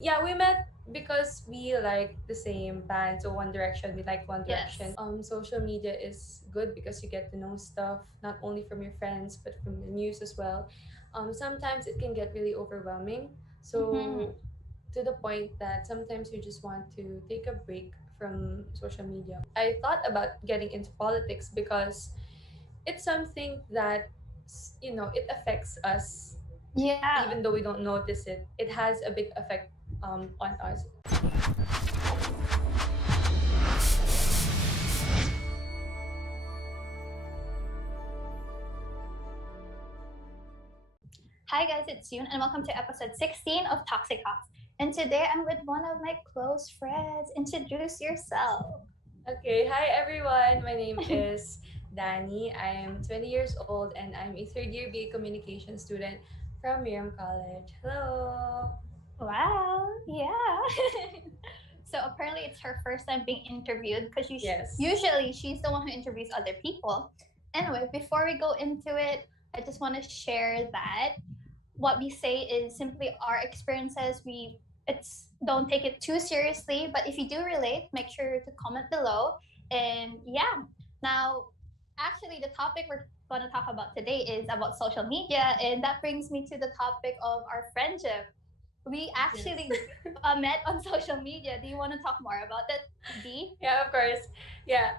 Yeah, we met because we like the same band. So One Direction, we like One Direction. Yes. Social media is good because you get to know stuff not only from your friends but from the news as well. Sometimes it can get really overwhelming. Mm-hmm. So to the point that sometimes you just want to take a break from social media. I thought about getting into politics because it's something that it affects us Yeah. even though we don't notice it. It has a big effect on us. Hi guys, it's Yoon and welcome to episode 16 of Toxic Talks. And today I'm with one of my close friends. Introduce yourself. Okay, hi everyone. My name is Danny. I am 20 years old and I'm a third year BA communication student from Miriam College. Hello. Wow, yeah. So apparently it's her first time being interviewed because Yes. usually she's the one who interviews other people. Anyway, before we go into it, I just want to share that what we say is simply our experiences. It's don't take it too seriously, but if you do relate, make sure to comment below. And yeah, now actually the topic we're going to talk about today is about social media, and that brings me to the topic of our friendship. We Yes. actually met on social media. Do you want to talk more about that, D? Yeah, of course. Yeah.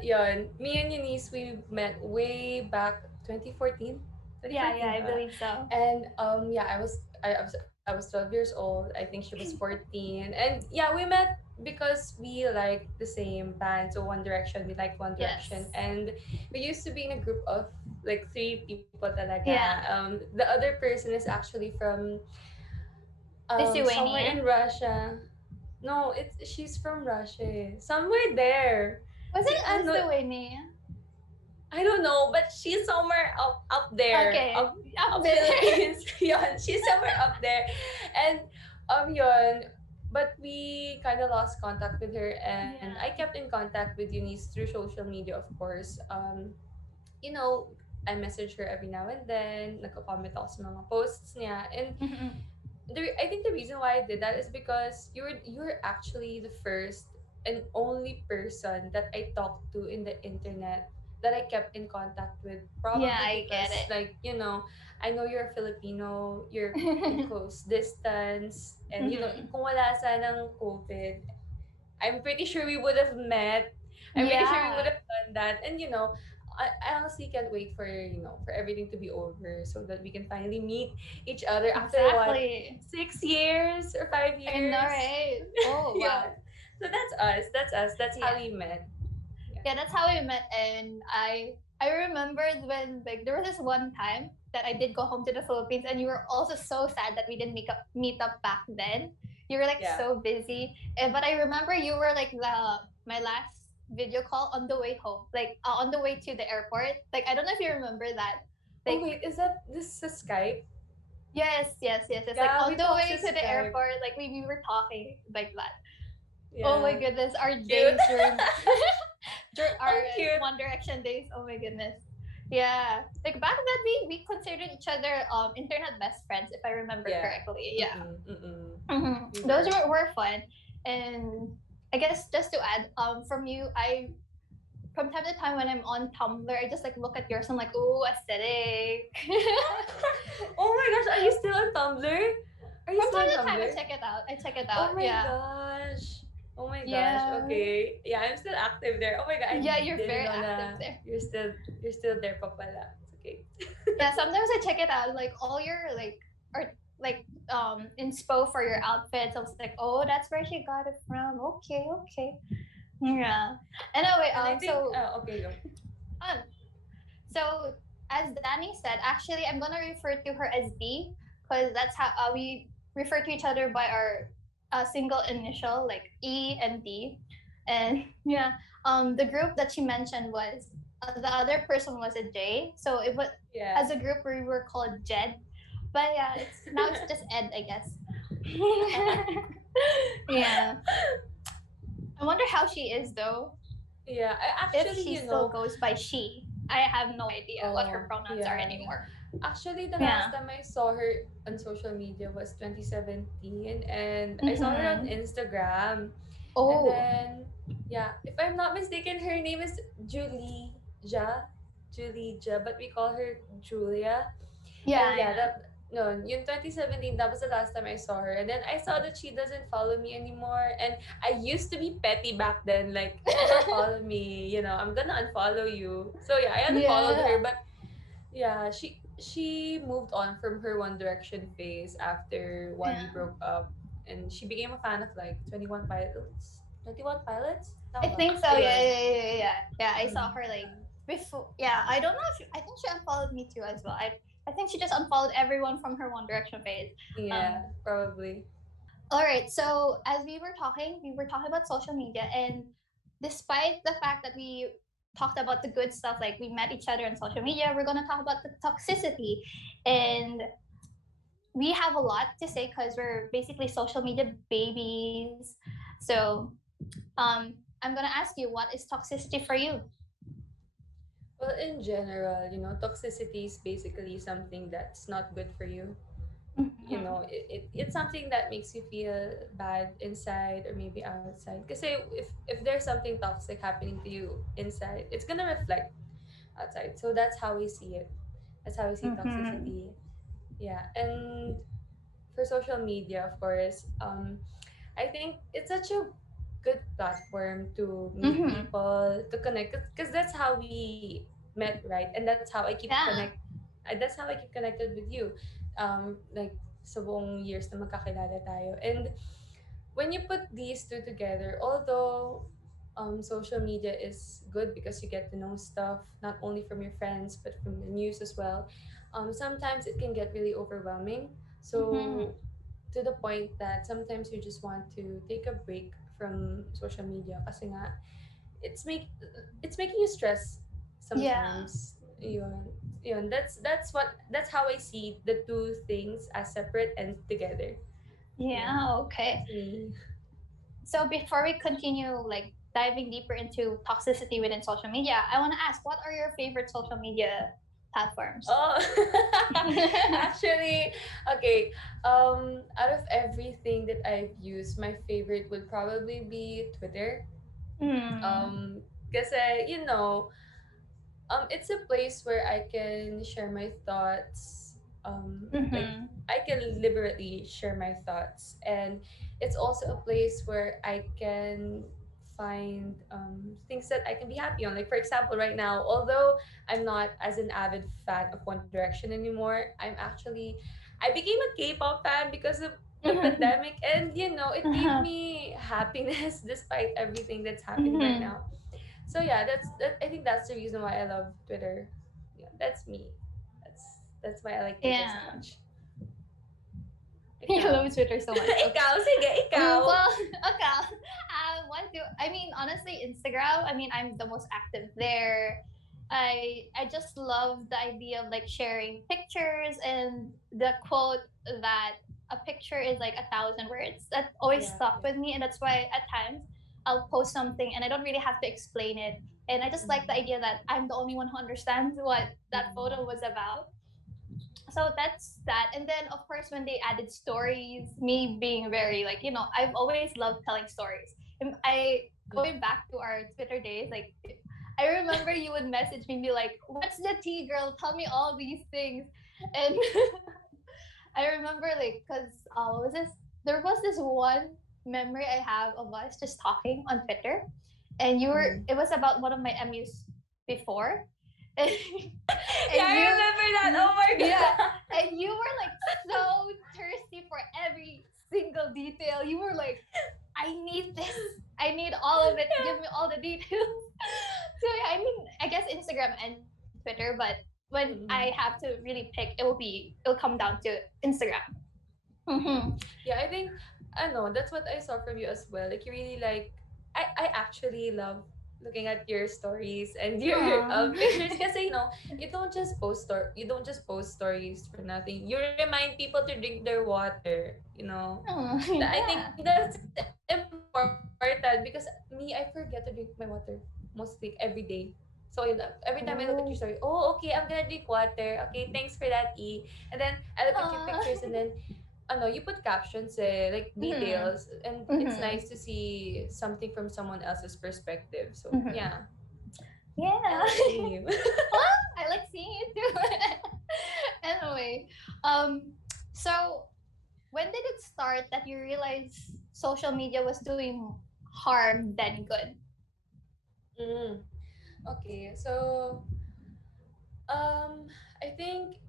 Yon. Me and Eunice, we met way back 2014. Yeah, 2014. I believe so. And yeah, I was 12 years old. I think she was 14. And yeah, we met because we like the same band. So One Direction, we like One Direction. Yes. And we used to be in a group of like three people talaga. Yeah. The other person is actually from somewhere in Lithuania. Russia. No, she's from Russia. Somewhere there. Was Si it ano, Lithuania? I don't know, but she's somewhere up there, Okay, up up there. Philippines. Yon, she's somewhere up there, and yon. But we kind of lost contact with her, and I Yeah. kept in contact with Eunice through social media, of course. You know, I message her every now and then. Nagko-comment ako sa mga posts niya, and Mhm. I think the reason why I did that is because you were actually the first and only person that I talked to in the internet that I kept in contact with. Yeah, Probably I get because like, I know you're a Filipino, you're in it. close distance, and Mhm. kung wala sanang COVID, I'm pretty sure we would have met. I'm pretty sure we would Yeah, have done that. And I honestly can't wait for for everything to be over so that we can finally meet each other after what, exactly. 6 years or five I know, years. right? Oh, wow. Yeah. So that's us. That's us. That's how Yeah. we met. Yeah. Yeah, that's how we met. And I remembered when like there was this one time that I did go home to the Philippines, and you were also so sad that we didn't meet up back then. You were like Yeah. so busy. But I remember you were like the my last video call on the way home, like on the way to the airport. Like I don't know if you remember that. Oh Like wait, is that this is Skype? yes. It's like Yeah, on we the talked to way to the Skype. airport, like we were talking like that. Oh my Yeah. goodness, our Cute. days during our Oh, cute. One Direction days. Oh my goodness. Yeah, like back then we considered each other internet best friends if I remember Yeah. correctly. Yeah, Mm-mm, mm-mm. We those were. were fun, and I guess just to add from you, I from time to time when I'm on Tumblr, I just like look at yours. I'm like, ooh, aesthetic. Oh my gosh, are you still on Tumblr? Are you From still time on to time, I Tumblr? check it out. I check it Oh out. my Yeah, gosh. Oh my gosh. yeah, Okay. Yeah, I'm still active there. Oh my god, I yeah. You're didn't very know active na there. you're still there pa pala. It's okay. Yeah, sometimes I check it out, like all your like art, like inspo for your outfits. I was like, oh, that's where she got it from. Okay. Yeah. Anyway, And I think okay, go. um, so as Danny said, actually, I'm gonna refer to her as D because that's how we refer to each other by our single initial, like E and D. And yeah, the group that she mentioned was the other person was a J. So it was Yeah. as a group we were called Jed. But yeah, it's just Ed, I guess. Yeah. I wonder how she is though. Yeah, I If actually, she still goes by she. I have no idea what her oh, pronouns are yeah. anymore. Actually, the Yeah. last time I saw her on social media was 2017, and I saw her on Mm-hmm. Instagram. And Oh, then, yeah, if I'm not mistaken, her name is Julie Ja. Julie Ja, but we call her Julia. And yeah, yeah, yeah. that no, in 2017, that was the last time I saw her. And then I saw that she doesn't follow me anymore. And I used to be petty back then. Like, if you don't follow me, I'm gonna unfollow you. So yeah, I unfollowed Yeah. her. But yeah, she moved on from her One Direction phase after Yeah. Wally broke up. And she became a fan of like 21 Pilots. 21 Pilots? I Tama ba? think so. Yeah, Ayun. yeah, yeah, yeah. Yeah, I saw her like Mm. before. Yeah, I don't know if I think she unfollowed me too as well. I think she just unfollowed everyone from her One Direction phase. Yeah, probably. All right. So as we were talking about social media, and despite the fact that we talked about the good stuff, like we met each other on social media, we're gonna talk about the toxicity, and we have a lot to say because we're basically social media babies. So, I'm gonna ask you, what is toxicity for you? Well, in general, toxicity is basically something that's not good for you. Mm-hmm. It's something that makes you feel bad inside or maybe outside. Because if there's something toxic happening to you inside, it's gonna reflect outside. So that's how we see it. That's how we see Mm-hmm. toxicity. Yeah, and for social media, of course, I think it's such a good platform to meet Mm-hmm. people, to connect, because that's how we met, right? And that's how I keep Yeah. that's how I keep connected with you. Like sa buong years na magkakilala tayo. And when you put these two together, although social media is good because you get to know stuff not only from your friends but from the news as well, sometimes it can get really overwhelming. Mm-hmm. So to the point that sometimes you just want to take a break from social media kasi nga it's make it's making you stress Yeah. sometimes. Yun, that's how I see the two things as separate and together. Yeah, Yeah. Okay. that's me. So before we continue, like diving deeper into toxicity within social media, I want to ask, what are your favorite social media platforms? Oh, actually, okay. Out of everything that I've used, my favorite would probably be Twitter. Hmm. Kasi it's a place where I can share my thoughts. Like Mm-hmm. I can liberally share my thoughts, and it's also a place where I can find things that I can be happy on. Like for example, right now, although I'm not as an avid fan of One Direction anymore, I became a K-pop fan because of the Mm-hmm. pandemic, and it gave Uh-huh. me happiness despite everything that's happening right Mm-hmm. now. So yeah, I think that's the reason why I love Twitter. Yeah, that's me. That's why I like Twitter so Yeah. much. You Ikaw. love Twitter so much. Okay. Ikaw, sige, ikaw. Well, okay. What do I mean? Honestly, Instagram. I mean, I'm the most active there. I just love the idea of like sharing pictures and the quote that a picture is like 1,000 words. That always Yeah, stuck yeah. with me, and that's why at times I'll post something and I don't really have to explain it. And I just like the Mm, idea that I'm the only one who understands what that photo mm, was about. So that's that. And then of course when they added stories, me being very like, I've always loved telling stories. I yeah. going back to our Twitter days, like I remember you would message me and be like, "What's the tea, girl? Tell me all these things." And I remember like, cause what was this? There was this one memory I have of us just talking on Twitter, and you were. Mm. It was about one of my MUs before, and, Yeah, and I remember that. Oh my yeah, god. and you were like so thirsty for every single detail. You were like, I need this. I need all of it. Give me all the details. So yeah, I mean, I guess Instagram and Twitter, but when I Mm-mm. have to really pick, it'll come down to Instagram. Mm-hmm. Yeah, I think I know that's what I saw from you as well. Like you really like I actually love looking at your stories and your pictures because you don't just post stories for nothing. You remind people to drink their water. Oh, I think yeah. that's important because me, I forget to drink my water mostly every day. So So every time I look at your Oh. story, oh, okay, I'm gonna drink water. Okay, thanks for that, E. And then I look at your Ah. pictures, and then you put captions, like Mhm. details, and it's Mhm. nice to see something from someone else's perspective. So Mhm. yeah, I Yeah. like seeing you. Huh? I like seeing it too. Anyway, um, so when did it start that you realized social media was doing harm than good? Mm, okay, so um, I think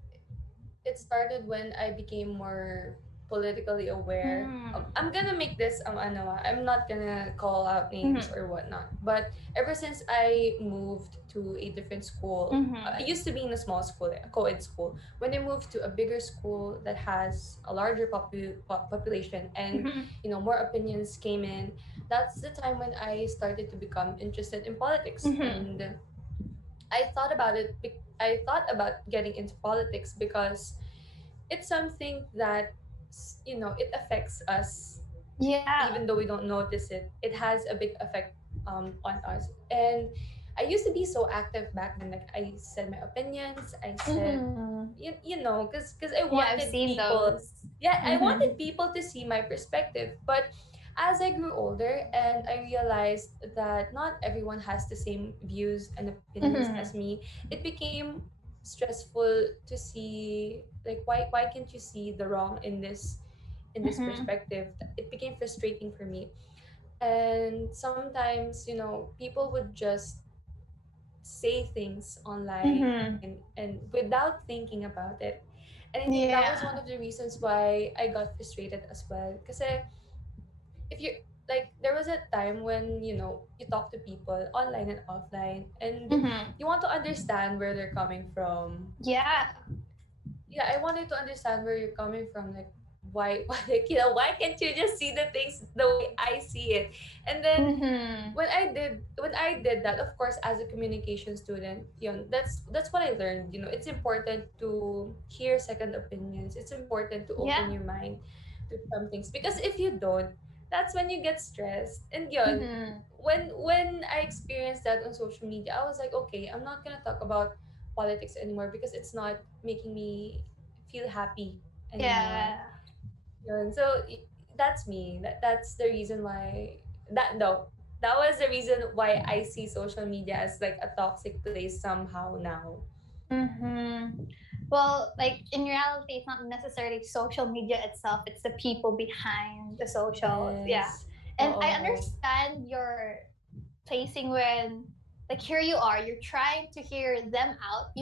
it started when I became more politically aware. Mm. I'm gonna make this I'm not gonna call out names Mhm. or whatnot. But ever since I moved to a different school, I Mhm. used to be in a small school, a co-ed school. When I moved to a bigger school that has a larger population, and Mhm. more opinions came in, that's the time when I started to become interested in politics. Mhm. And I thought about getting into politics because it's something that it affects us. Yeah. Even though we don't notice it, it has a big effect on us. And I used to be so active back then. Like, I said my opinions, I said, Mhm. because I Yeah, I've wanted seen people. those. Yeah, I Mhm. wanted people to see my perspective. But as I grew older and I realized that not everyone has the same views and opinions as Mhm. me, it became stressful to see, like, why can't you see the wrong in this Mhm. perspective. It became frustrating for me. And sometimes, people would just say things online Mhm. and without thinking about it. And I think that was one of the Yeah. reasons why I got frustrated as well. Because if you like, there was a time when you talk to people online and offline, and Mhm. you want to understand where they're coming from. Yeah. Yeah, I wanted to understand where you're coming from. Like, why like, why can't you just see the things the way I see it? And then Mhm. when I did that, of course, as a communication student, that's what I learned. It's important to hear second opinions. It's important to open Yeah. your mind to some things, because if you don't, that's when you get stressed. And Mhm. when I experienced that on social media, I was like, okay, I'm not gonna talk about politics anymore because it's not making me feel happy anymore. Yeah. So that's me. That's the reason why that no, that was the reason why I see social media as like a toxic place somehow now. Mm-hmm. Well, like in reality, it's not necessarily social media itself, it's the people behind the socials. Yeah. Yes. And I Oo. understand your placing when, like, here you are, you're trying to hear them out,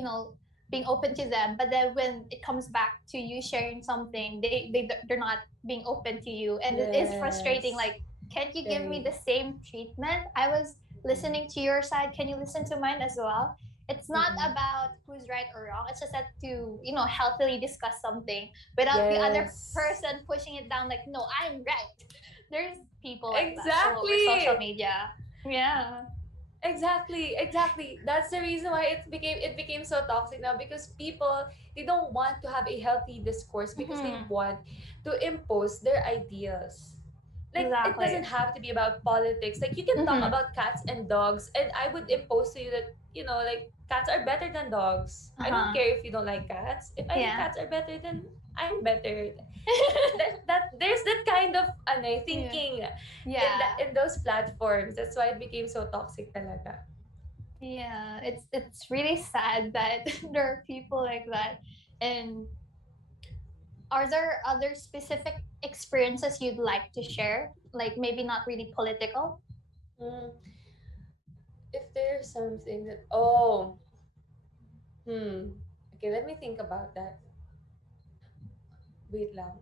being open to them. But then when it comes back to you sharing something, they're not being open to you. And it is frustrating. Yes. Like, can't you give me Very. the same treatment? I was listening to your side. Can you listen to mine as well? It's not Mm-mm. about who's right or wrong. It's just that to, healthily discuss something without the other Yes. person pushing it down like, no, I'm right. There's people like that all over social Exactly. media. Yeah. Exactly. That's the reason why it became so toxic now, because people, they don't want to have a healthy discourse because they Hmm. want to impose their ideas. Like, it doesn't Exactly. have to be about politics. Like, you can talk Hmm. about cats and dogs, and I would impose to you that, like, cats are better than dogs. I don't Uh-huh. care if you don't like cats. If I think Yeah. cats are better, then I'm better. That there's that kind of Yeah. thinking Yeah. in those platforms. That's why it became so toxic talaga. Yeah. It's really sad that there are people like that. And are there other specific experiences you'd like to share? Like maybe not really political? Mm, if there's something that, oh, okay, let me think about that. Wait lang.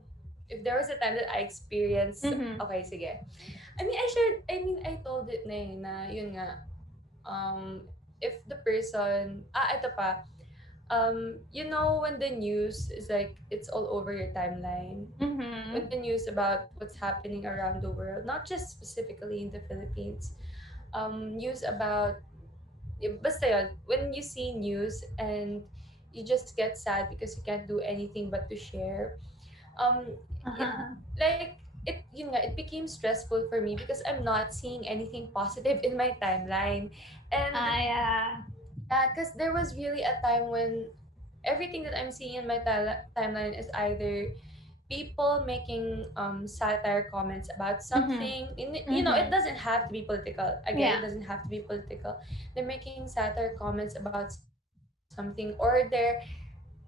If there was a time that I experienced, Mm-hmm. okay, sige. I told it na yun, yun nga, if the person, ito pa, when the news is like, it's all over your timeline, when Mm-hmm. the news about what's happening around the world, not just specifically in the Philippines, news about, basta yun, when you see news and you just get sad because you can't do anything but to share, um, it Uh-huh. like it became stressful for me because I'm not seeing anything positive in my timeline. And Ah, yeah. Yeah, because there was really a time when everything that I'm seeing in my timeline is either people making satire comments about Mhm. something. It Mhm. doesn't have to be political. Again, it Yeah. doesn't have to be political. They're making satire comments about something, or they're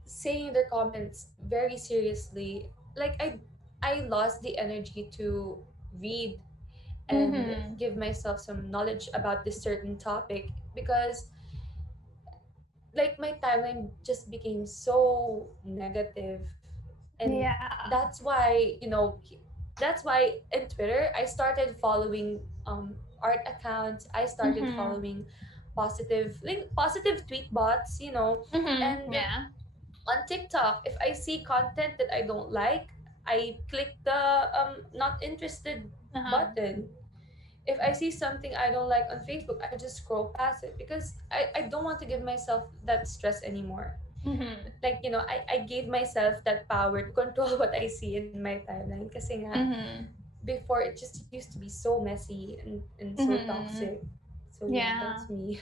saying their comments very seriously. Like I lost the energy to read and give Mhm. myself some knowledge about this certain topic, because like my timeline just became so negative. And Yeah. that's why in Twitter I started following art accounts. I started Mhm. following positive tweet bots, Mhm. and Yeah. on TikTok, if I see content that I don't like, I click the not interested Uh-huh. button. If I see something I don't like on Facebook, I just scroll past it, because I don't want to give myself that stress anymore. Mhm. Like, I gave myself that power to control what I see in my timeline. Kasi nga, Mhm. before it just used to be so messy and so toxic. Mhm. So yeah, that's Yeah. me.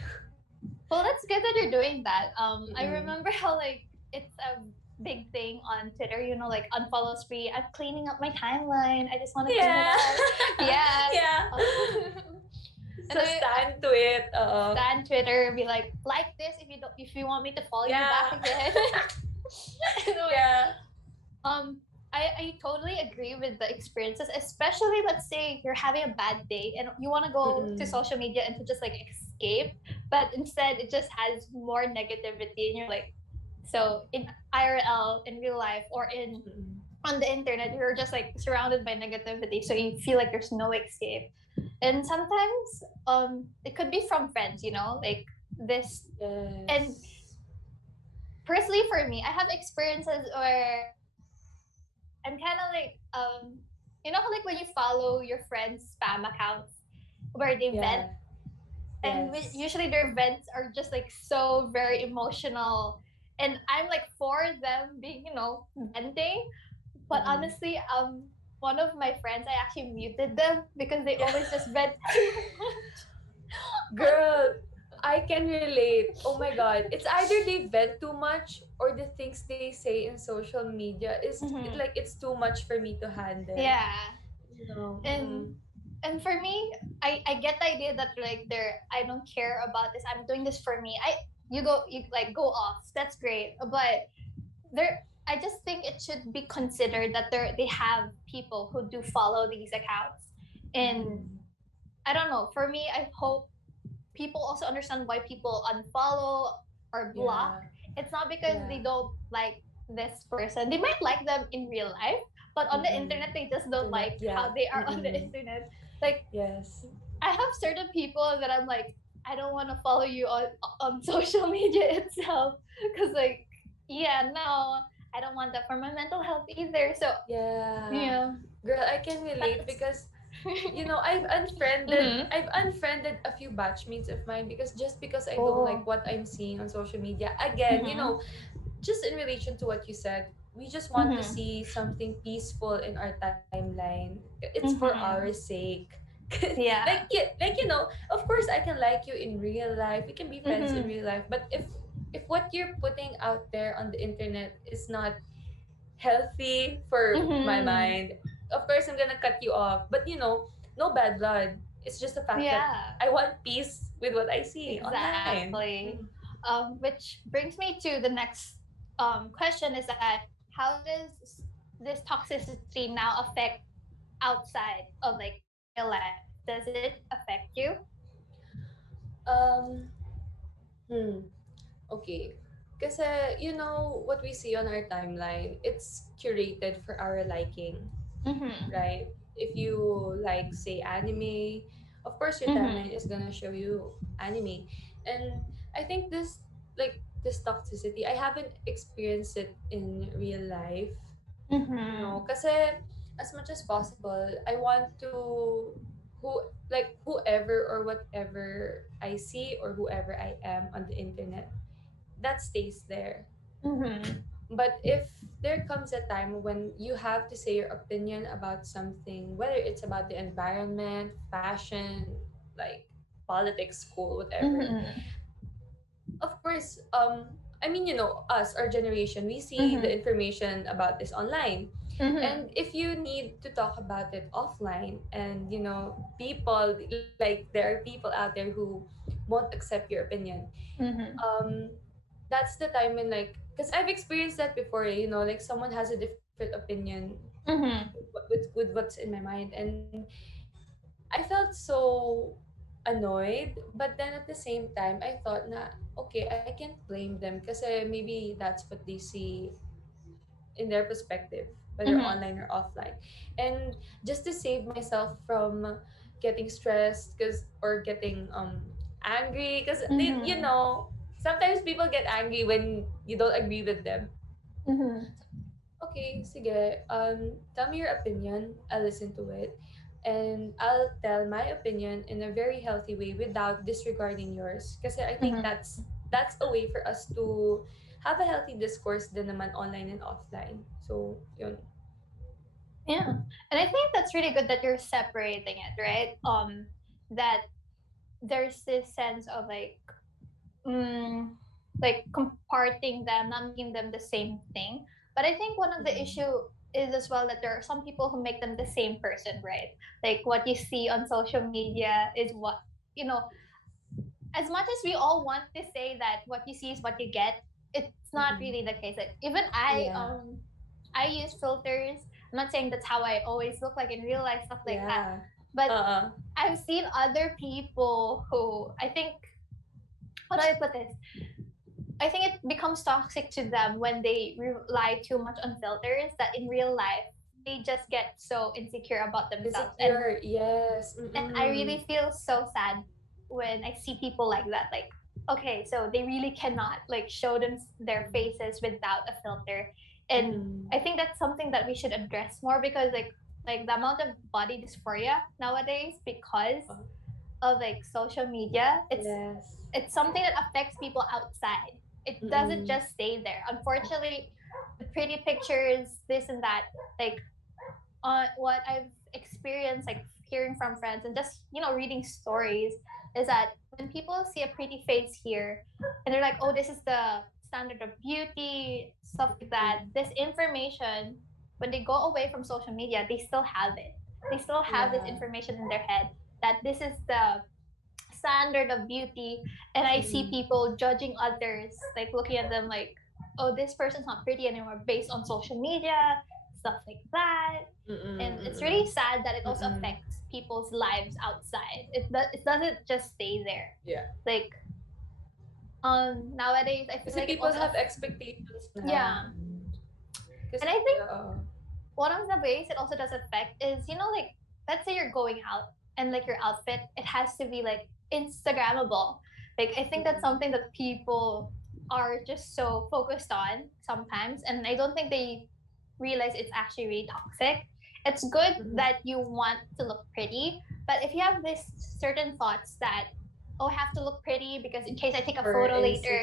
Well, that's good that you're doing that. I Mm-mm. remember how like it's a big thing on Twitter. Like unfollow spree. I'm cleaning up my timeline. I just want to clean it Yeah. up. Yeah. Yeah. And So stand to it. stand Twitter, be like this if you want me to follow you back Yeah. again. Anyway, Yeah. um, I totally agree with the experiences, especially let's say you're having a bad day and you want to go to Mm-mm. social media and to just like escape, but instead it just has more negativity and you're like, so in IRL, in real life, or in Mm-mm. on the internet, you're just like surrounded by negativity, so you feel like there's no escape. And sometimes it could be from friends, like this. And Yes. personally for me, I have experiences where I'm kind of like how like when you follow your friends' spam accounts where they vent, Yeah. and Yes. usually their vents are just like so very emotional, and I'm like for them being venting, but Mm-mm. honestly, one of my friends, I actually muted them because they Yeah. always just vent too much. On, Girl, I can relate. Oh my god. It's either they vent too much, or the things they say in social media is Mhm. like it's too much for me to handle. Yeah, and Mm-mm. for me, I get the idea that like I don't care about this. I'm doing this for me. You like go off. That's great, but there I just think it should be considered that they have people who do follow these accounts, and Mm-mm. I don't know. For me, I hope people also understand why people unfollow or block. Yeah. It's not because Yeah. they don't like this person. They might like them in real life, but on the Mm-mm. internet, they just don't Internet, like yeah. how they are on the Mm-mm. internet. Like, Yes. I have certain people that I'm like, I don't want to follow you on social media itself because, like, yeah, no, I don't want that for my mental health either. So, Yeah. yeah, Girl, I can relate, that's. because I've unfriended Mm-hmm. I've unfriended a few batchmates of mine, because I don't like Oh. what I'm seeing on social media. Again, Mm-hmm. just in relation to what you said, we just want to Mm-hmm. see something peaceful in our timeline. It's for our Mm-hmm. sake. Yeah. Of course I can like you in real life. We can be friends in Mm-hmm. real life, but if what you're putting out there on the internet is not healthy for my Mm-hmm. mind, of course I'm gonna cut you off. But no bad blood. It's just the fact that Yeah. I want peace with what I see online. Exactly. Which brings me to the next question is that how does this toxicity now affect outside of like real life? Does it affect you? Um, hmm. Okay. Kasi, what we see on our timeline, it's curated for our liking, Mm-hmm. right? If you like, say, anime, of course your timeline Mm-hmm. is gonna show you anime. And I think this toxicity, I haven't experienced it in real life. Mm-hmm. Kasi as much as possible, I want whoever or whatever I see or whoever I am on the internet, that stays there. Mm-hmm. But if there comes a time when you have to say your opinion about something, whether it's about the environment, fashion, like politics, school, whatever, Mm-hmm. of course, I mean, us, our generation, we see the Mm-hmm. information about this online. Mm-hmm. And if you need to talk about it offline, and people, like, there are people out there who won't accept your opinion, Mm-hmm. um that's the time when, like, because I've experienced that before, like someone has a different opinion Mm-hmm. with what's in my mind, and I felt so annoyed, but then at the same time I thought, na, okay, I can't blame them because maybe that's what they see in their perspective, whether Mm-hmm. online or offline. And just to save myself from getting stressed, because or getting angry, because they, Mm-hmm. sometimes people get angry when you don't agree with them. Mm-hmm. Okay, sige, tell me your opinion, I'll listen to it, and I'll tell my opinion in a very healthy way without disregarding yours. Because I think Mm-hmm. that's a way for us to have a healthy discourse din naman online and offline. So, yun. Yeah. And I think that's really good that you're separating it, right? That there's this sense of mm, like comparting them, not making them the same thing. But I think one of the Mm-mm. issue is as well that there are some people who make them the same person, right? Like what you see on social media is what you know. As much as we all want to say that what you see is what you get, it's not Mm-mm. really the case. Like even Yeah. I use filters. I'm not saying that's how I always look like in real life, stuff like that. Yeah. But Uh-uh. I've seen other people who I think, how do I put this? I think it becomes toxic to them when they rely too much on filters that in real life they just get so insecure about themselves. Insecure. Yes. And I Mm-mm. really feel so sad when I see people like that. Like, okay, so they really cannot like show them their faces without a filter. And Mm-mm. I think that's something that we should address more because like the amount of body dysphoria nowadays because Uh, of like social media, yes. it's something that affects people outside. It doesn't Mm-mm. just stay there. Unfortunately, the pretty pictures, this and that, like what I've experienced, like hearing from friends and just reading stories, is that when people see a pretty face here, and they're like, "Oh, this is the standard of beauty," stuff like that. Mm-mm. This information, when they go away from social media, they still have it. They still have this Yeah. information in their head that this is the standard of beauty, and I see Mm-mm. people judging others, like looking at them like, oh, this person's not pretty anymore based on social media, stuff like that. Mm-mm. And it's really Mm-mm. sad that it also Mm-mm. affects people's lives outside. It doesn't just stay there. Yeah. Like nowadays I feel Kasi like it people also have expectations na. yeah. Kasi, And I think uh, one of the ways it also does affect is like let's say you're going out and like your outfit it has to be like instagrammable. Like I think that's mm-mm. something that people are just so focused on sometimes, and I don't think they realize it's actually really toxic. It's good Mm-hmm. that you want to look pretty, but if you have this certain thoughts that, oh, I have to look pretty because in case I take a For photo Instagram. later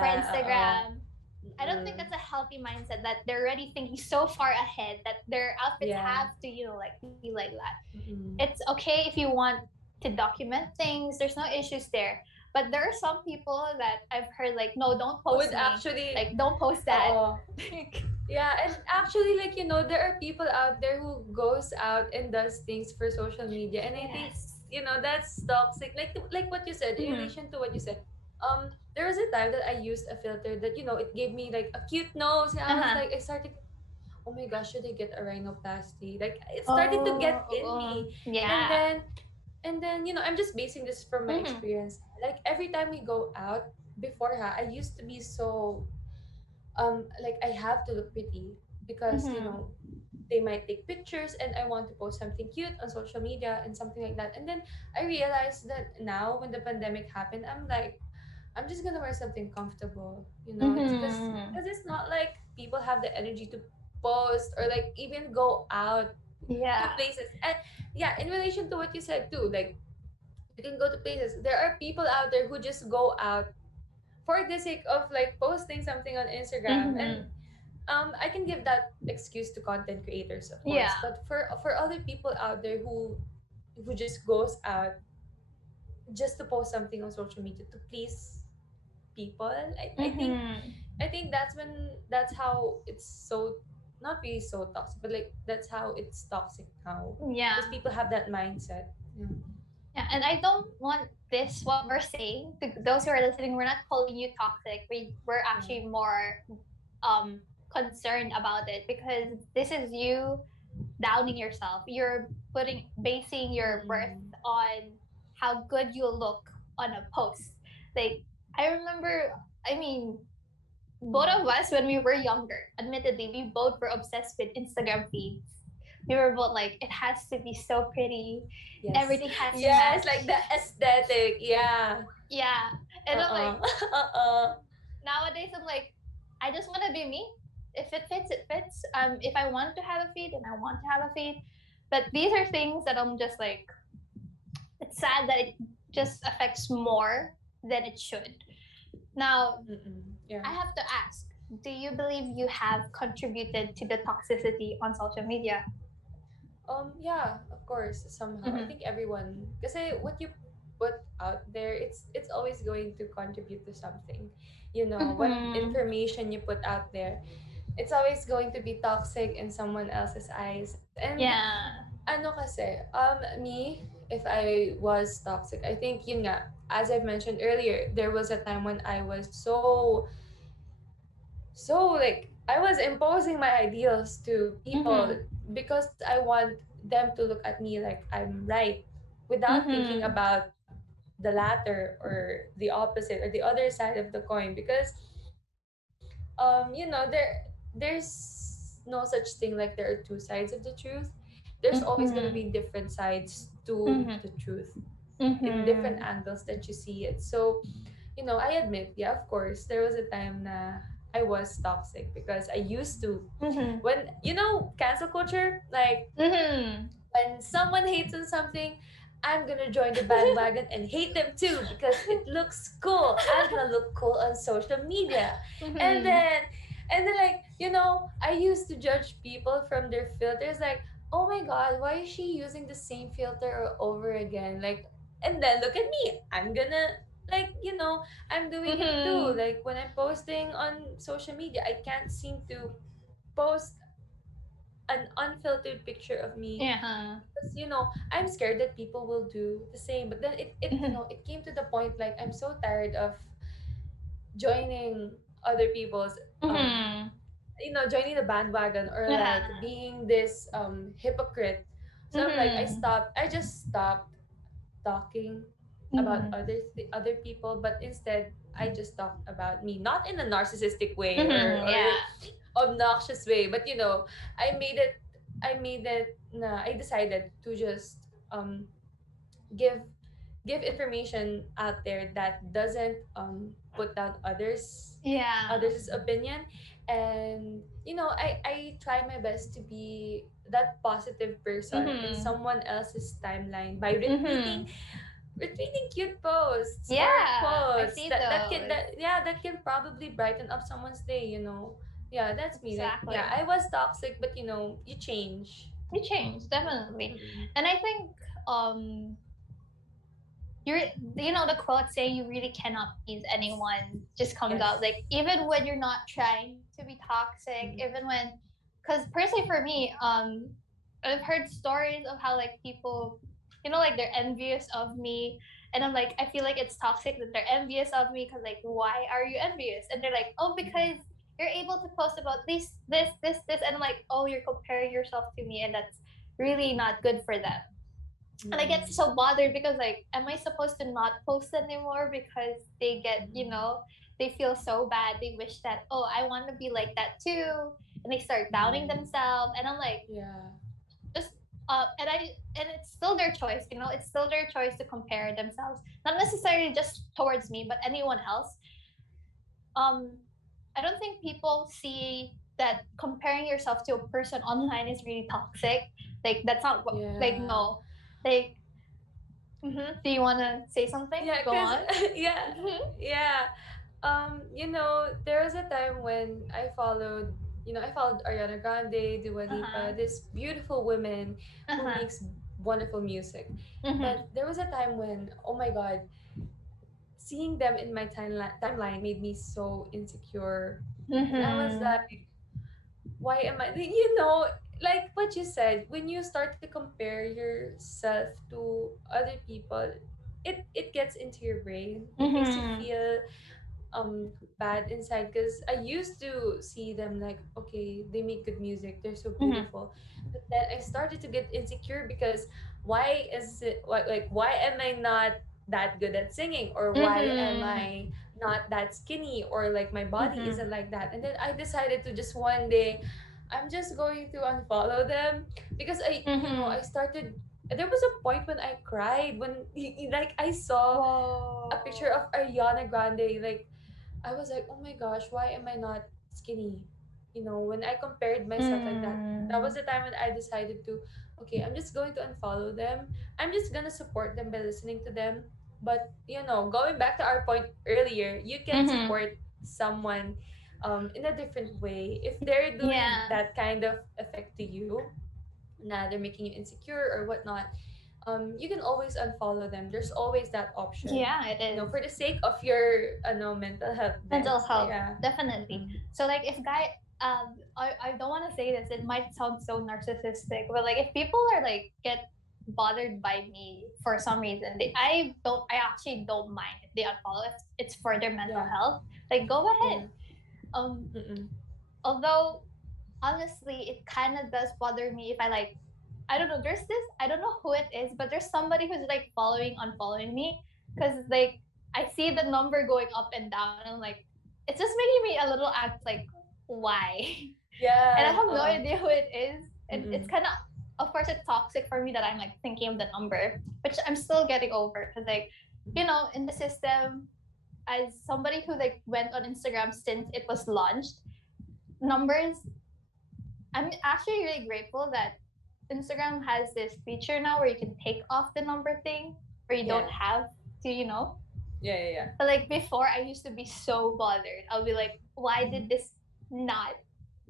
for Yeah, Instagram, I don't think Mm-mm. that's a healthy mindset that they're already thinking so far ahead that their outfits Yeah. have to, like be like that. Mm-mm. It's okay if you want to document things, there's no issues there. But there are some people that I've heard like, no, don't Who would post me. actually, Like, don't post that. uh yeah, and actually, like, there are people out there who goes out and does things for social media, and I think, Yes. that's toxic. Like what you said, in Mm-hmm. relation to what you said. There was a time that I used a filter that, it gave me like a cute nose, and I was Uh-huh. like, I started, oh my gosh, should I get a rhinoplasty? Like, it started to get in Oh, me, and yeah. then I'm just basing this from my Mm-hmm. experience. Like, every time we go out, before, I used to be so, like, I have to look pretty, because Mm-hmm. they might take pictures, and I want to post something cute on social media and something like that. And then I realized that now, when the pandemic happened, I'm like, I'm just gonna wear something comfortable. It's Mm-hmm. because it's not like people have the energy to post, or like even go out to Yeah. places. And yeah, in relation to what you said too, like, you can go to places. There are people out there who just go out for the sake of, like, posting something on Instagram. And Mm-hmm. I can give that excuse to content creators, of Yeah. course, but for other people out there who just goes out just to post something on social media to please people. Mm-hmm. I think that's how it's so, not really so toxic, but like that's how it's toxic now, because Yeah. people have that mindset. Yeah. Yeah, and I don't want this what we're saying to those who are listening. We're not calling you toxic. We're Yeah. actually more um concerned about it because this is you downing yourself. You're putting basing your worth Mm-mm. on how good you look on a post. Like I remember, I mean, both of us when we were younger, admittedly, we both were obsessed with Instagram feeds. We were both like, it has to be so pretty. Yes. Everything has to Yes, match. like the aesthetic. Yeah. Yeah. And I'm Uh-uh. like, Uh-uh. nowadays I'm like, I just want to be me. If it fits, it fits. If I want to have a feed, then I want to have a feed. But these are things that I'm just like, it's sad that it just affects more than it should. Now, Mm-mm. Yeah. I have to ask, do you believe you have contributed to the toxicity on social media? Yeah, of course, somehow. I Mm-hmm. think everyone, kasi what you put out there, it's always going to contribute to something. You know, what Mm-hmm. information you put out there, it's always going to be toxic in someone else's eyes. And Yeah. ano kasi, me, if I was toxic, I think yun nga, as I've mentioned earlier, there was a time when I was so like I was imposing my ideals to people Mm-hmm. because I want them to look at me like I'm right, without thinking Mm-hmm. about the latter or the opposite or the other side of the coin. Because there's no such thing like there are two sides of the truth. There's always going to be Mm-hmm. different sides to Mm-hmm. the truth in different Mm-hmm. angles that you see it. So I admit, yeah, of course, there was a time na I was toxic because I used to, Mm-hmm. when cancel culture, like Mm-hmm. when someone hates on something, I'm gonna join the bandwagon and hate them too because it looks cool. I'm gonna look cool on social media. And Mm-hmm. then like, I used to judge people from their filters, like, oh my god, why is she using the same filter over again? Like, and then look at me. I'm gonna, like, I'm doing it too. Mm-hmm. Like when I'm posting on social media, I can't seem to post an unfiltered picture of me Yeah. because I'm scared that people will do the same. But then it Mm-hmm. it came to the point, like, I'm so tired of joining other people's Mm-hmm. joining the bandwagon, or like Yeah. being this hypocrite. So I'm like, Mm-hmm. I just stopped talking about Mm-hmm. other people, but instead I just talked about me, not in a narcissistic way Mm-hmm. or Yeah. obnoxious way, but I decided to just give information out there that doesn't put down Yeah. others' opinion. And I try my best to be that positive person in Mm-hmm. someone else's timeline by Mm-hmm. retweeting cute posts or Yeah. I quotes see those. that can probably brighten up someone's day. Yeah, that's me. Like, yeah, Exactly. I was toxic, but you change. You change, definitely. Mm-mm. And I think um you're the quote saying you really cannot please anyone just comes Yes. out. Like even when you're not trying to be toxic, Mm-mm. even when because personally for me, I've heard stories of how like people like they're envious of me, and I'm like, I feel like it's toxic that they're envious of me because like why are you envious? And they're like, oh, because you're able to post about this, and I'm like, oh, you're comparing yourself to me, and that's really not good for them. And I get Mm-mm. so bothered because like, am I supposed to not post anymore because they get, Mm-mm. they feel so bad. They wish that, oh, I want to be like that too, and they start doubting Mm-mm. themselves. And I'm like, Yeah. just and it's still their choice. It's still their choice to compare themselves, not necessarily just towards me, but anyone else. Um, I don't think people see that comparing yourself to a person online is really toxic. Like that's not what. Like Yeah. no, like do you want to say something? Yeah, Go cause on. yeah, yeah. There was a time when I followed Ariana Grande, Dua Uh huh. Lipa, this beautiful women Uh who huh. makes wonderful music. Mhm. But there was a time when, oh my God, seeing them in my timeline made me so insecure. And I was Mm-hmm. like, why am I, you know, like what you said, when you start to compare yourself to other people, it gets into your brain. It makes you Mm-hmm. feel bad inside, because I used to see them like, okay, they make good music, they're so Mm-hmm. beautiful. But then I started to get insecure because why am I not that good at singing, or why am Mm-hmm. I not that skinny, or like my body Mm-hmm. isn't like that. And then I decided to just one day, I'm just going to unfollow them, because I Mm-hmm. started, there was a point when I cried when like I saw a picture Whoa. of Ariana Grande. Like I was like, oh my gosh, why am I not skinny? When I compared myself like that, that Mm. was the time when I decided to, okay, I'm just going to unfollow them. I'm just gonna support them by listening to them. But going back to our point earlier, you can Mm-hmm. support someone in a different way if they're doing Yeah. that kind of effect to you. Nah, they're making you insecure or whatnot. You can always unfollow them. There's always that option. Yeah, it is. For the sake of your mental health Mental then. So health, yeah. definitely. Mm-mm. So like if I don't want to say this, it might sound so narcissistic, but like if people are like get bothered by me for some reason, I actually don't mind if they unfollow if it's for their mental Yeah. health. Like go Yeah. ahead. Um Mm-mm. Although honestly it kind of does bother me if I don't know, there's this, I don't know who it is, but there's somebody who's like unfollowing me because like I see the number going up and down and I'm like, it's just making me a little act like, why? And I Yeah. have no idea who it is. And it's Mm-mm. kind of course, it's toxic for me that I'm like thinking of the number, which I'm still getting over because like, in the system, as somebody who like went on Instagram since it was launched, numbers, I'm actually really grateful that Instagram has this feature now where you can take off the number thing, where you don't Yeah. have to. Yeah. Yeah. Yeah. But like before, I used to be so bothered. I'll be like, why did Mm-hmm. this not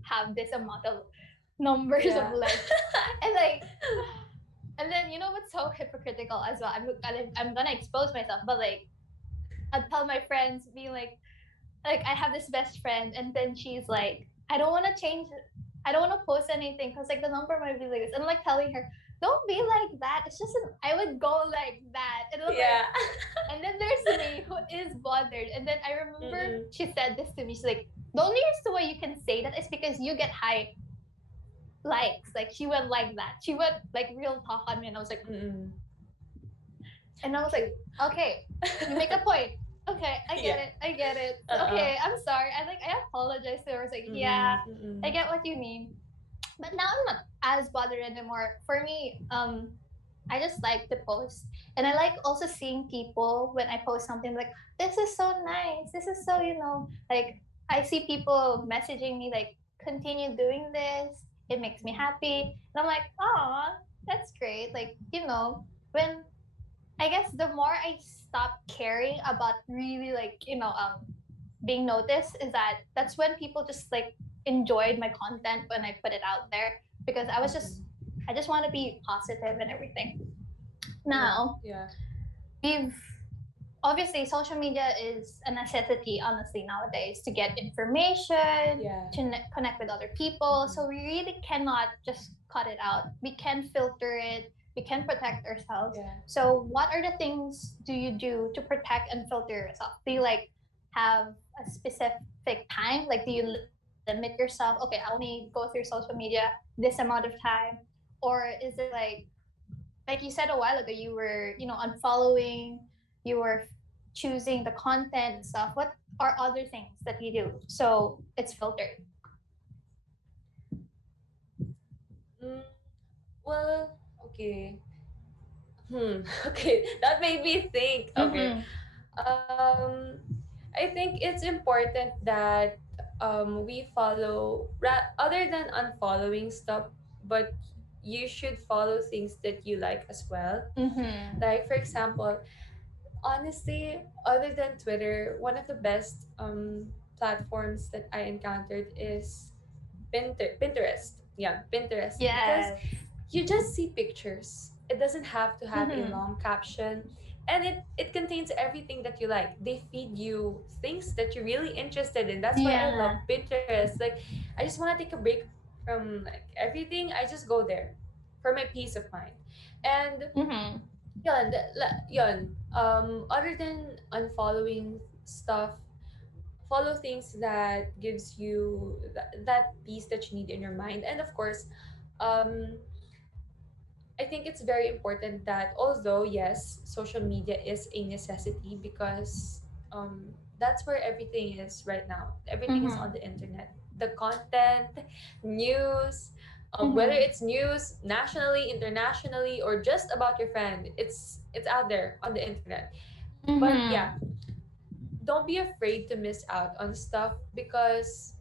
have this amount of numbers of Yeah. likes? And like, and then what's so hypocritical as well? I'm gonna expose myself, but like, I'd tell my friends, being like I have this best friend, and then she's like, I don't want to change. I don't want to post anything because like the number might be like this. And I'm like telling her, don't be like that. It's just I would go like that, and I'm Yeah. like, and then there's me who is bothered. And then I remember Mm-mm. she said this to me. She's like, the only reason why you can say that is because you get high likes. Like she went like that. She went like real talk on me, and Mm-mm. I was like, okay, you make a point. Okay, I get Yeah. it. I get it. Uh-uh. Okay, I'm sorry. I apologize to her. I was like, yeah, Mm-mm. I Mm-mm. get what you mean. But now I'm not as bothered anymore. For me, I just like to post. And I like also seeing people when I post something like, this is so nice. This is so, like I see people messaging me like, continue doing this. It makes me happy. And I'm like, oh, that's great. Like, when I guess the more I stop caring about really like, being noticed is that's when people just like enjoyed my content when I put it out there because Mm-mm. I just want to be positive and everything. Yeah. Now, Yeah. we've obviously social media is a necessity honestly nowadays to get information, Yeah. to connect with other people. Mm-mm. So we really cannot just cut it out. We can filter it. We can protect ourselves. Yeah. So what are the things do you do to protect and filter yourself? Do you like have a specific time? Like do you limit yourself? Okay, I only go through social media this amount of time, or is it like you said a while ago, you were unfollowing, you were choosing the content and stuff. What are other things that you do so it's filtered? Mm, well, okay. Okay, that made me think. Okay. Mm-hmm. Um, I think it's important that we follow other than unfollowing stuff, but you should follow things that you like as well. Mm-hmm. Like for example, honestly, other than Twitter, one of the best platforms that I encountered is Pinterest. Yeah, Pinterest, because Yes. you just see pictures. It doesn't have to have a Mm-hmm. long caption. and it contains everything that you like. They feed you things that you're really interested in. That's why I love Yeah. Pinterest. Like, I just want to take a break from like everything. I just go there for my peace of mind. And Mm-hmm. yun, other than unfollowing stuff, follow things that gives you that peace that you need in your mind. And of course, um I think it's very important that, although yes, social media is a necessity because that's where everything is right now. Everything is Mm-hmm. on the internet. The content, news, whether Mm-hmm. it's news nationally, internationally, or just about your friend, it's out there on the internet. But yeah, Mm-hmm. don't be afraid to miss out on stuff because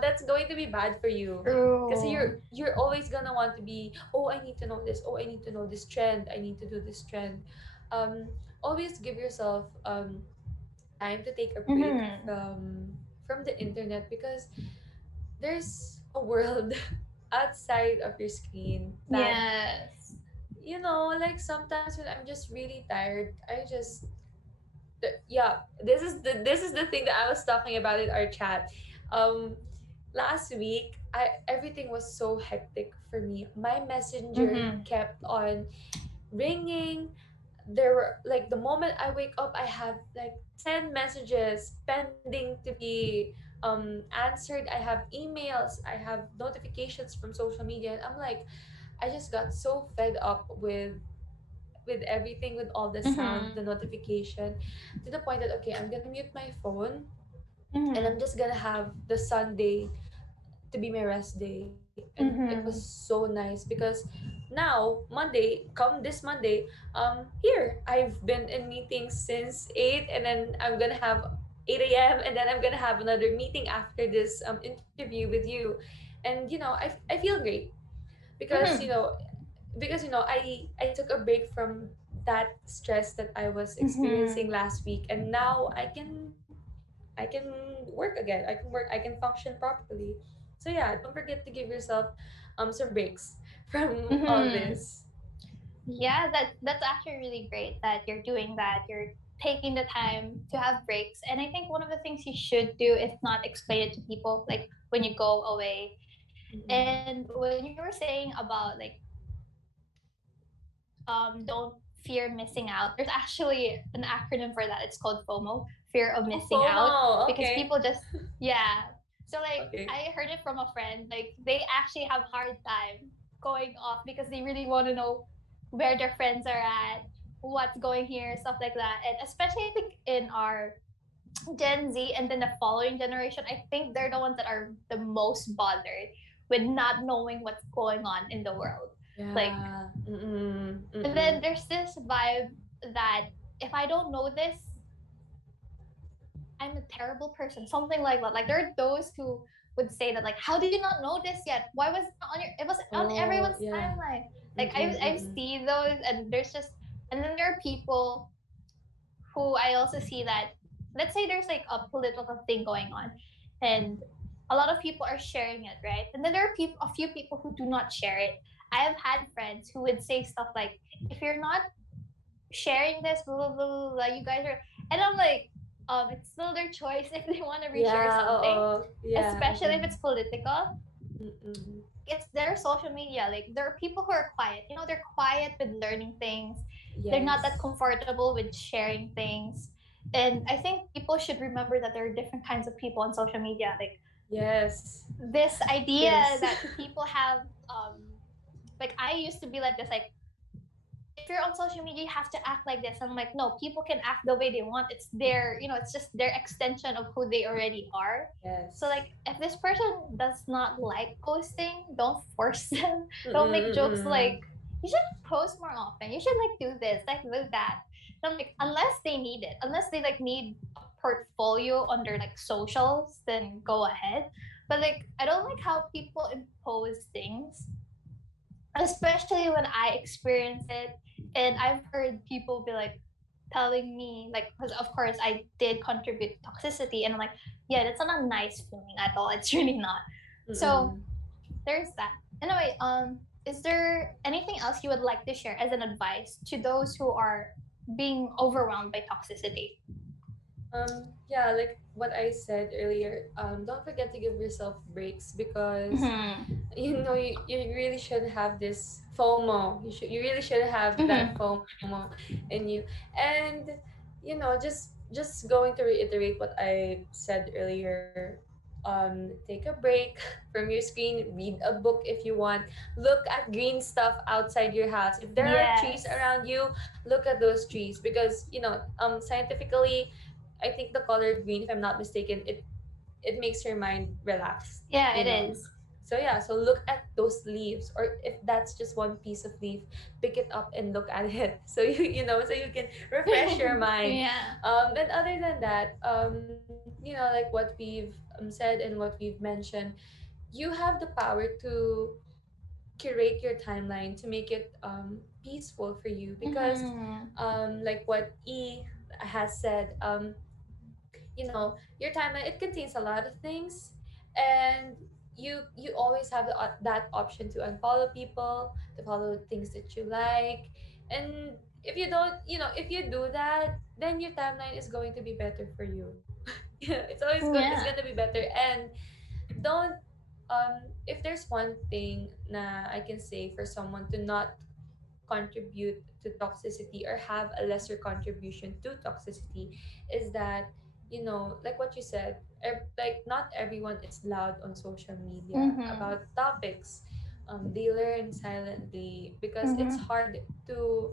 that's going to be bad for you, because True. you're always gonna want to be, oh, I need to know this, oh, I need to know this trend, I need to do this trend. um Always give yourself time to take a break Mm-hmm. from the internet, because there's a world outside of your screen that, Yes. like sometimes when I'm just really tired, I just yeah, this is the thing that I was talking about in our chat. Last week, everything was so hectic for me. My messenger Mm-hmm. kept on ringing. There were, like, the moment I wake up, I have like 10 messages pending to be answered. I have emails, I have notifications from social media, and I'm like, I just got so fed up with everything, with all the sound, Mm-hmm. the notification, to the point that, okay, I'm gonna mute my phone, and I'm Mm-hmm. just gonna have the Sunday to be my rest day. And it was Mm-hmm. so nice because now, this Monday, here I've been in meetings since 8, and then I'm gonna have 8 a.m., and then I'm gonna have another meeting after this interview with you. And I feel great because Mm-hmm. I took a break from that stress that I was experiencing Mm-hmm. last week, and now I can work again. I can function properly. So yeah, don't forget to give yourself some breaks from all Mm-hmm. this. Yeah, that's actually really great that you're doing that. You're taking the time to have breaks. And I think one of the things you should do is not explain it to people like when you go away. Mm-mm. And when you were saying about like don't fear missing out, there's actually an acronym for that. It's called FOMO, fear of Oh, missing out, FOMO. because Okay. people just yeah. So like Okay. I heard it from a friend, like they actually have hard time going off because they really want to know where their friends are at, what's going here, stuff like that. And especially I think in our Gen Z and then the following generation, I think they're the ones that are the most bothered with not knowing what's going on in the world. Like, Yeah. Mm-mm. and Mm-mm. then there's this vibe that if I don't know this, I'm a terrible person. Something like that. Like there are those who would say that like, how did you not know this yet? Why was it not on your? It was on Oh, everyone's yeah. timeline. Like Mm-mm. I've Mm-mm. seen those, and there's just, and then there are people who I also see that, let's say there's like a political thing going on, and a lot of people are sharing it, right? And then there are people, a few people who do not share it. I have had friends who would say stuff like, if you're not sharing this, blah blah blah, blah, blah, you guys are, and I'm like, it's still their choice if they want to reshare Yeah. something, Oh. Yeah. especially if Mm-mm. it's political. Mm-mm. It's their social media. Like there are people who are quiet. You know, they're quiet with learning things. They're not that Yes. comfortable with sharing things. And I think people should remember that there are different kinds of people on social media. Like Yes. this idea Yes. that people have, like I used to be like this, like if you're on social media, you have to act like this. I'm like, no, people can act the way they want. It's their, it's just their extension of who they already are. So Yes. like, if this person does not like posting, don't force them. Don't make jokes Mm-mm. like, you should post more often. You should like do this, like do that. And I'm like, unless they need it, unless they like need a portfolio on their like socials, then go ahead. But like, I don't like how people impose things, especially when I experience it. And I've heard people be like telling me, like, because of course I did contribute to toxicity, and I'm like, yeah, that's not a nice feeling at all. It's really not. So Mm-mm. there's that. Anyway, is there anything else you would like to share as an advice to those who are being overwhelmed by toxicity? Yeah, like what I said earlier, don't forget to give yourself breaks because Mm-hmm. you really should have this FOMO. You really should have that Mm-hmm. FOMO in you. And just going to reiterate what I said earlier, take a break from your screen, read a book if you want, look at green stuff outside your house. If there are trees Yes. around you, look at those trees because scientifically, I think the color green, if I'm not mistaken, it makes your mind relaxed, Yeah, you it know. is. So yeah, so look at those leaves, or if that's just one piece of leaf, pick it up and look at it. So so you can refresh your mind. Yeah. And other than that, like what we've said and what we've mentioned, you have the power to curate your timeline to make it peaceful for you because Mm-hmm. like what E has said, your timeline, it contains a lot of things, and you always have that option to unfollow people, to follow things that you like. And if you don't, if you do that, then your timeline is going to be better for you. It's Yeah. going to be better. And don't if there's one thing na I can say for someone to not contribute to toxicity or have a lesser contribution to toxicity, is that, like what you said, like not everyone is loud on social media Mm-hmm. about topics. They learn silently because it's Mm-hmm. hard to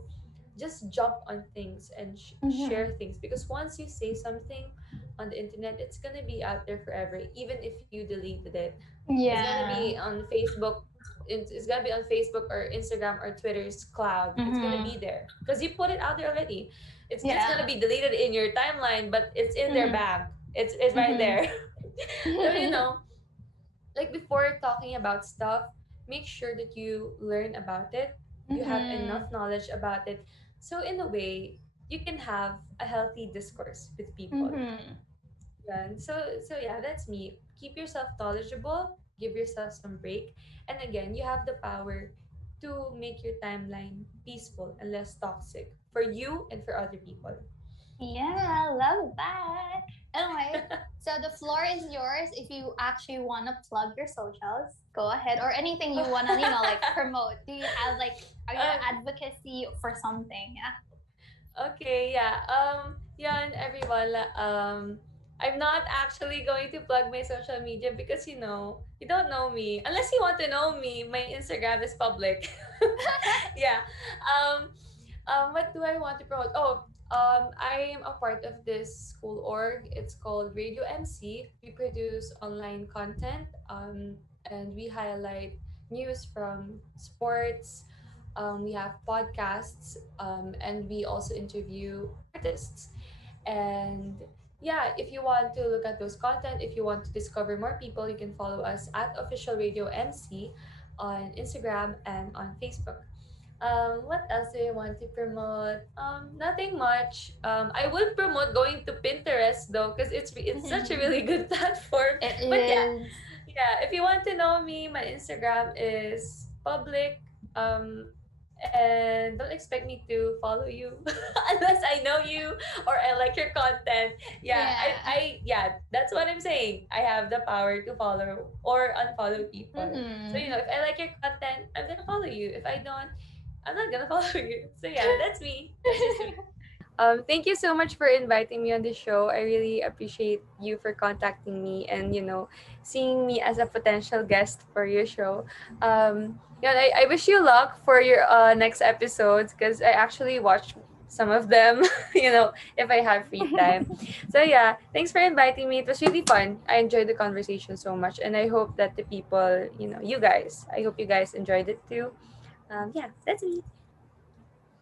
just jump on things and Mm-hmm. share things, because once you say something on the internet, it's gonna be out there forever, even if you deleted it. It's gonna be Yeah. on Facebook. It's gonna be on Facebook or Instagram or Twitter's cloud. It's gonna Mm-hmm. be there because you put it out there already. It's just gonna Yeah. be deleted in your timeline, but it's in their Mm-hmm. bank. It's right Mm-hmm. there. So like before talking about stuff, make sure that you learn about it. You have Mm-hmm. enough knowledge about it, so in a way you can have a healthy discourse with people. Mm-hmm. Yeah, and so yeah, that's me. Keep yourself knowledgeable, give yourself some break, and again, you have the power to make your timeline peaceful and less toxic for you and for other people. Yeah, I love that. Anyway, so the floor is yours. If you actually want to plug your socials, go ahead. Or anything you want to, like promote. Do you have like, are you uh, advocacy for something? Yeah. okay, yeah. Yeah, and everyone, I'm not actually going to plug my social media because you don't know me. Unless you want to know me, my Instagram is public. Yeah. Um, what do I want to promote? Oh, I am a part of this school org. It's called Radio MC. We produce online content, and we highlight news from sports. We have podcasts, and we also interview artists. And yeah, if you want to look at those content, if you want to discover more people, you can follow us at Official Radio MC on Instagram and on Facebook. What else do I want to promote? Nothing much. I would promote going to Pinterest though, because it's such a really good platform. It But yeah, is. yeah. If you want to know me, my Instagram is public. And don't expect me to follow you unless I know you or I like your content. Yeah, Yeah. that's what I'm saying. I have the power to follow or unfollow people. So Mm-hmm. if I like your content, I'm gonna follow you. If I don't, I'm not gonna follow you. So yeah, that's me. That's just me. Thank you so much for inviting me on the show. I really appreciate you for contacting me and seeing me as a potential guest for your show. Yeah, I wish you luck for your next episodes because I actually watched some of them. If I have free time. So yeah, thanks for inviting me. It was really fun. I enjoyed the conversation so much, and I hope that the people, you guys, I hope you guys enjoyed it too. Yeah, that's me.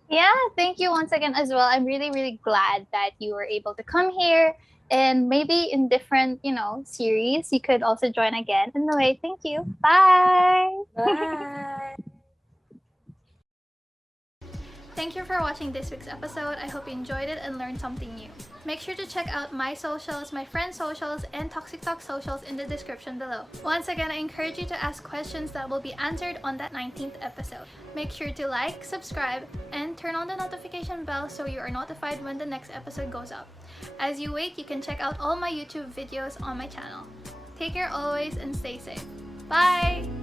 Yeah, thank you once again as well. I'm really, really glad that you were able to come here and maybe in different, series, you could also join again. Anyway, thank you. Bye. Bye. Thank you for watching this week's episode. I hope you enjoyed it and learned something new. Make sure to check out my socials, my friends' socials, and Toxic Talk socials in the description below. Once again, I encourage you to ask questions that will be answered on that 19th episode. Make sure to like, subscribe, and turn on the notification bell so you are notified when the next episode goes up. As you wait, you can check out all my YouTube videos on my channel. Take care always and stay safe. Bye!